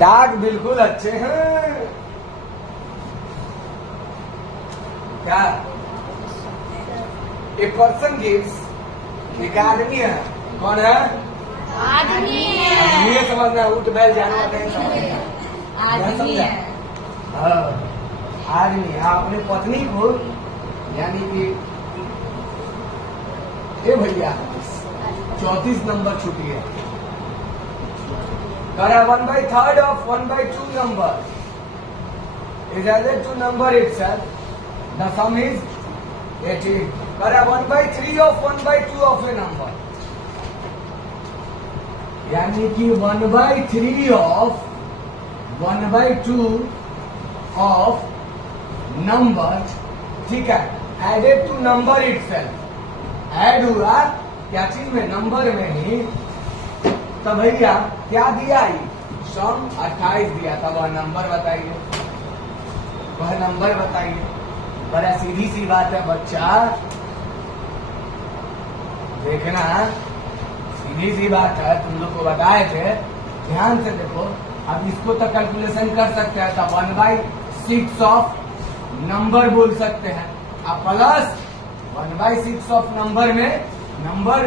डाक बिल्कुल अच्छे हैं। क्या ए पर्सन गिव्स, एक आदमी है। कौन है? आदमी है। ये समझना, ऊँट बैल जानवर नहीं समझना। आदमी है। हाँ, आदमी अपने पत्नी को, यानी कि ए भैया 34 नंबर छुट्टी है। करा 1/3 of 1/2 number is added to number itself. The sum is 18. करा 1/3 of 1/2 of a number, यानी कि 1/3 of 1/2 of number, ठीक है, added to number itself, add हुआ क्या चीज में? नंबर में ही। तो भैया क्या दिया? सम 28 दिया था। वह नंबर बताइए, वह नंबर बताइए। बड़ा सीधी सी बात है बच्चा, देखना, सीधी सी बात है। तुम लोग को बताए थे, ध्यान से देखो। अब इसको तो कैलकुलेशन कर सकते हैं, तो 1/6 ऑफ नंबर बोल सकते हैं। अब प्लस 1/6 ऑफ नंबर में नंबर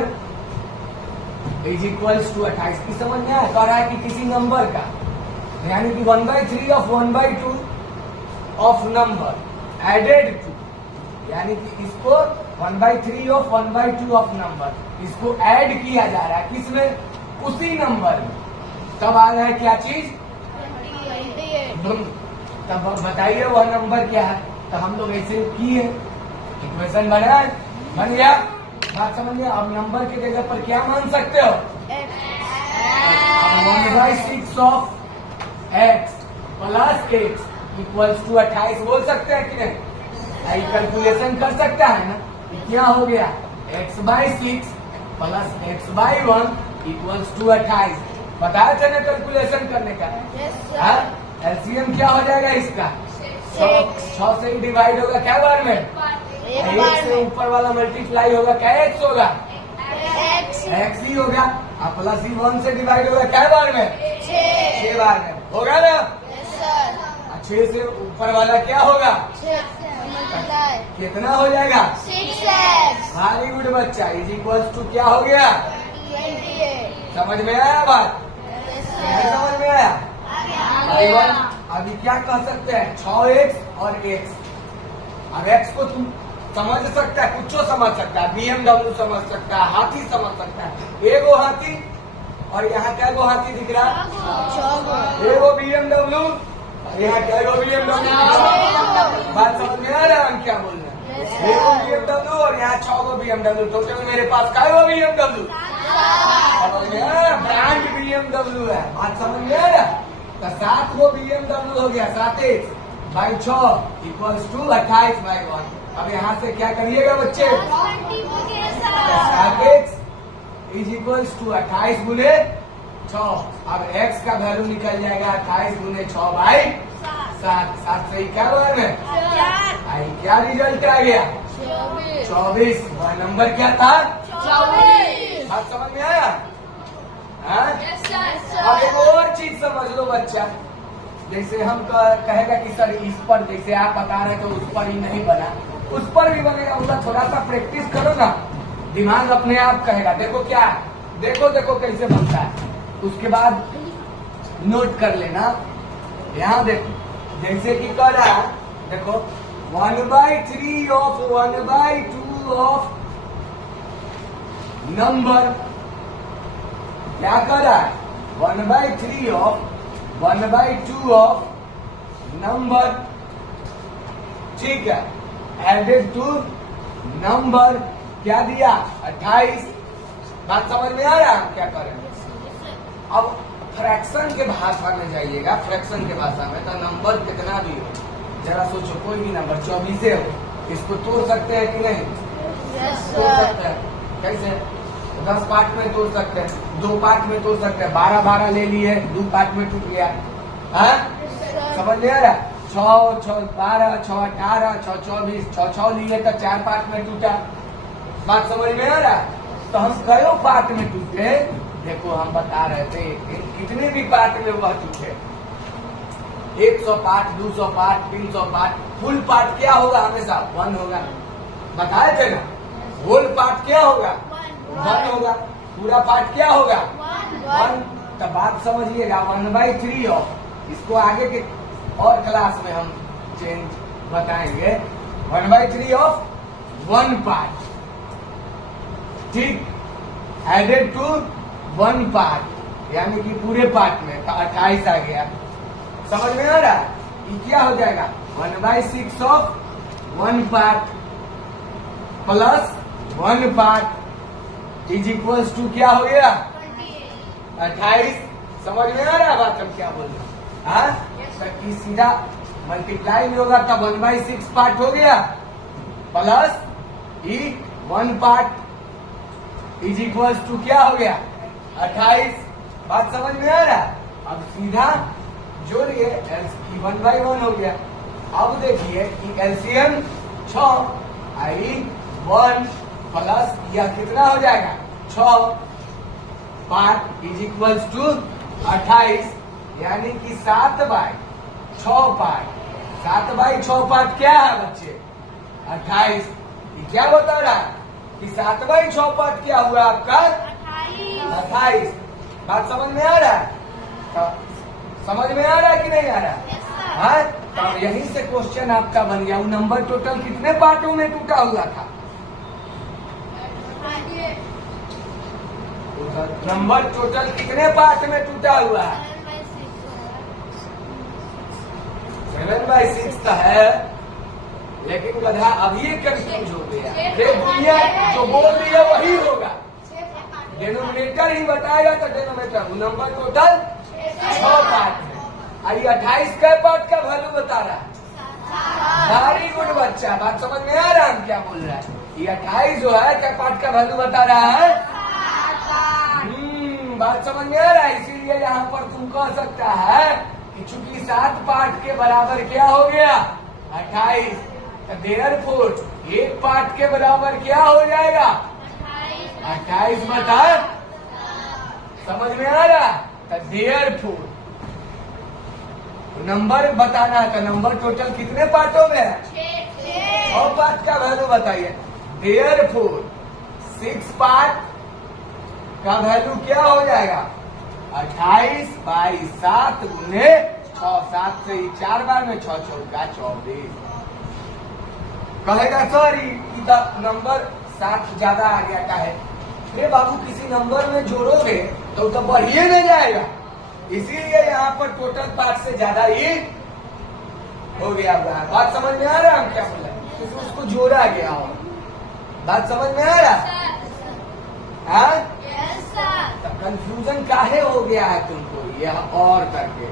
इज इक्वल्स टू 28 की समझ में आया? कह रहा है कि किसी नंबर का, यानी कि 1/3 of 1/2 of number added to, यानी कि इसको 1/3 ऑफ 1/2 ऑफ नंबर, इसको ऐड किया जा रहा है किसमें? उसी नंबर में। तब आ रहा है क्या चीज? 28। तब बताइए वह नंबर क्या है? तो हम लोग ऐसे किए, इक्वेशन बना, बन गया। बात समझिए। अब नंबर की जगह पर क्या मान सकते हो? 1/6 of x plus x equals to 28 बोल सकते हैं कि नहीं? कैलकुलेशन कर सकता है ना? क्या हो गया? x/6 plus x/1 equals to 28। बताया था ना कैलकुलेशन करने का? एलसीएम क्या हो जाएगा इसका? 6 से ही डिवाइड होगा क्या बार में? एक से ऊपर वाला मल्टीप्लाई होगा क्या? x होगा? x ही होगा। अब प्लस ही 1 से डिवाइड होगा क्या बार में? 6 बार में होगा ना? 6 से ऊपर वाला क्या होगा? कितना हो जाएगा? 6x। वेरी गुड बच्चा। इज इक्वल्स टू क्या हो गया? 28। समझ में आया बात? नहीं समझ में आया? अभी क्या कह सकते हैं? 6x और x। अब x को तुम समझ सकता है, कुछ समझ सकता है, BMW समझ सकता है, हाथी समझ सकता है। एगो हाथी और यहाँ क्या गो हाथी दिख रहा है? एगो BMW और यहाँ क्या गो BMW? बात समझ में आ रहा है हम क्या बोल रहे हैं? एगो BMW और यहाँ 6 गो BMW। टोटल मेरे पास क्या गो BMW? समझ में आ रहा? ब्रांड BMW है। बात समझ में आ रहा? तो 7 गो BMW हो गया। 7x/6 equals to 28/1। अब यहाँ से क्या करिएगा बच्चे? 7x इज इक्वल्स टू 28 गुने 6। अब x का वैल्यू निकल जाएगा 28 गुने 6/7। 7 से ही क्या बार में? क्या रिजल्ट आ गया? 24। वह नंबर क्या था? 24। बात समझ में आया? अब एक और चीज समझ लो बच्चा। जैसे हम कहेगा कि सर इस पर, जैसे आप बता रहे थे उस पर ही नहीं बना, उस पर भी बनेगा। उसका थोड़ा सा प्रैक्टिस करो ना, दिमाग अपने आप कहेगा। देखो क्या, देखो देखो कैसे बनता है, उसके बाद नोट कर लेना। यहाँ देखो, जैसे कि कह रहा है, देखो 1/3 ऑफ 1/2 ऑफ नंबर, क्या कर रहा है? 1/3 ऑफ 1/2 ऑफ नंबर, ठीक है, एडेड टू नंबर क्या दिया? 28। बात समझ में आ रहा है? क्या करें? अब फ्रैक्शन के भाषा में जाइएगा। फ्रैक्शन के भाषा में तो नंबर कितना भी हो, जरा सोचो, कोई भी नंबर 24 हो, इसको तोड़ सकते हैं कि नहीं? तोड़ सकते हैं। कैसे? 10 पार्ट में तोड़ सकते हैं, 2 पार्ट में तोड़ सकते हैं। 12 ले लिए, 2 पार्ट में टूट गया। समझ में आ रहा? 6 6 12 6 18 6 24 6 लिए तो 4 पार्ट में टूटा। बात समझ में आ रहा? तो हम कई पार्ट में टूटे? देखो हम बता रहे थे कितने भी पार्ट में वह टूटे, 100 part, 200 part, 300 part. Full part क्या होगा? हमेशा 1 होगा। बताए थे ना, होल पार्ट क्या होगा? 1 होगा। पूरा पार्ट क्या होगा? 1। तो बात समझिएगा, 1/3 ऑफ, इसको आगे के और क्लास में हम चेंज बताएंगे। 1/3 ऑफ 1 पार्ट, ठीक, एडेड टू 1 पार्ट, यानी कि पूरे पार्ट में 28 आ गया। समझ में आ रहा है? ये क्या हो जाएगा? 1/6 of 1 part plus 1 part is equals to क्या हो गया? 28। समझ में आ रहा है बात हम क्या बोल रहे हैं? हाँ, तो सीधा मल्टीप्लाई में होगा तब 1/6 पार्ट हो गया plus 1 part is equals to क्या हो गया? 28। बात समझ में आ रहा है? अब सीधा जोड़िए, 1/1 हो गया। अब देखिए कि एलसीएम 6 आई 1 प्लस यह कितना हो जाएगा? 6 पार्ट इज इक्वल्स टू 28, यानी कि 7/6 पार्ट। 7/6 पार्ट क्या है बच्चे? 28। ये क्या बता रहा है कि 7/6 पार्ट क्या हुआ आपका? 28। बात समझ में आ रहा है? तो समझ में आ रहा है कि नहीं आ रहा है? हाँ, तो यहीं से क्वेश्चन आपका बन गया। वो नंबर टोटल कितने पार्टों में टूटा हुआ था? नंबर टोटल कितने पार्ट में टूटा हुआ है? 7/6 तो है, लेकिन गधा अभी कंफ्यूज हो गया। ये दुनिया जो बोल रही है वही होगा। डेनोमिनेटर ही बताएगा तो डेनोमिनेटर। नंबर टोटल 6 पार्ट है। आई 28 का पार्ट का वैल्यू बता रहा है। वेरी गुड बच्चा, बात समझ में आ रहा है हम क्या बोल रहा है? ये 28 जो है क्या पार्ट का वैल्यू बता रहा है? बात समझ में आ रहा है? इसीलिए यहाँ पर तुम कह सकता है कि चूंकि 7 पार्ट के बराबर क्या हो गया? 28। देयरफॉर 1 पार्ट के बराबर क्या हो जाएगा? 28 बता। समझ में आ रहा? तो देयरफॉर नंबर बताना है, तो नंबर टोटल कितने पार्टों में है? 6 पार्ट का वैल्यू बताइए। देयरफॉर 6 पार्ट का वैल्यू क्या हो जाएगा? 28/7 गुने 6। 7 से 4 बार में 6 चौका 24। कहेगा सर ये नंबर 7 ज्यादा आ गया का है। अरे बाबू, किसी नंबर में जोड़ोगे तो बढ़िए नहीं जाएगा, इसीलिए यहाँ पर टोटल पार्ट से ज्यादा ही हो गया हुआ है। बात समझ में आ रहा है हम क्या बोल रहे हैं? क्योंकि उसको जोड़ा गया हो। बात समझ में आ रहा है? कंफ्यूजन काहे हो गया है तुमको यह और करके?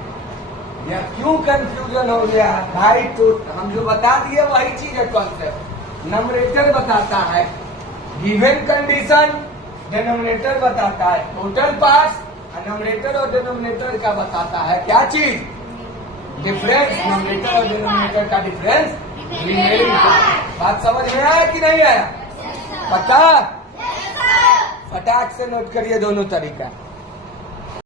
यह क्यों कंफ्यूजन हो गया है भाई? तो हम जो बता दिए वही चीज है। कॉन्सेप्ट नंबरेटर बताता है गिवन कंडीशन, डिनोमिनेटर बताता है टोटल पार्ट्स, नंबरेटर और डिनोमिनेटर का बताता है क्या चीज? डिफरेंस। नंबरेटर और डिनोमिनेटर का डिफरेंस रिमेनिंग। बात समझ में आया कि नहीं आया? पता? फटाक से नोट करिए दोनों तरीका।